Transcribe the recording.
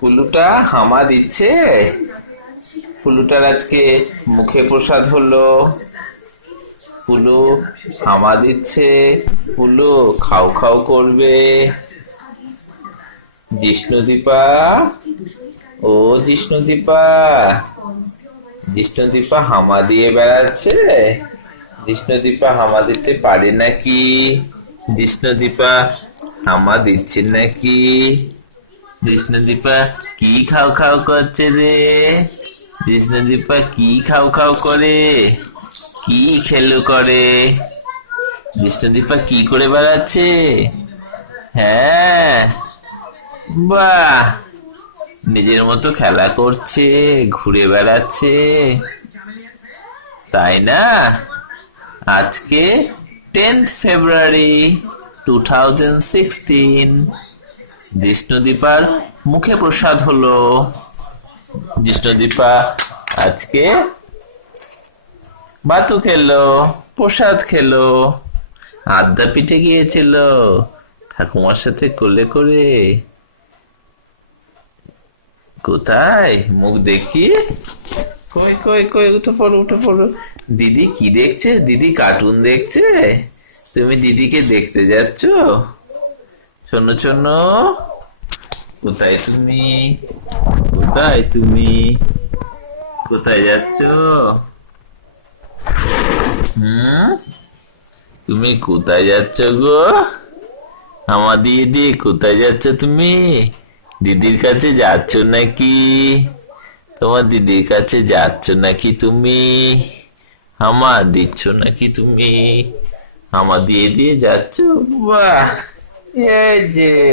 পুলুটা হামা দিচ্ছে। পুলুটার আজকে মুখে প্রসাদ হলো। পুলু হামা দিচ্ছে। পুলু খাও খাও করবে। জিষ্ণুদীপা, ও জিষ্ণুদীপা, জিষ্ণুদীপা হামা দিয়ে বেড়াচ্ছে। জিষ্ণুদীপা হামা দিতে পারে নাকি? জিষ্ণুদীপা হামা দিচ্ছে নাকি? জিষ্ণুদীপা কি খাও খাও করছে রে? জিষ্ণুদীপা কি খাও খাও করে? কি খেলু করে? জিষ্ণুদীপা কি করে বেড়াচ্ছে? হ্যাঁ, বাহ, নিজের মতো খেলা করছে, ঘুরে বেড়াচ্ছে, তাই না? আজকে 10th February 2016, জিষ্ণুদীপার মুখে প্রসাদ হলো। জিষ্ণুদীপা আজকে বাতু খেলো, প্রসাদ খেলো, আদ্যাপীঠে গিয়েছিল ঠাকুমার সাথে কোলে করে। কোথায় মুখ দেখি? কই কই কই, উঠে পড়ো উঠে পড়ো। দিদি কি দেখছে? দিদি কার্টুন দেখছে। তুমি দিদিকে দেখতে যাচ্ছ? শোনো শোনো, কোথায় তুমি? কোথায় তুমি? কোথায় যাচ্ছ? তুমি কোথায় যাচ্ছ গো? আমার দিদি কোথায় যাচ্ছ তুমি? দিদির কাছে যাচ্ছ নাকি? তোমার দিদির কাছে যাচ্ছ নাকি তুমি? হামা দিচ্ছ নাকি তুমি? হামা দিয়ে দিয়ে যাচ্ছ? বাহ, এই যে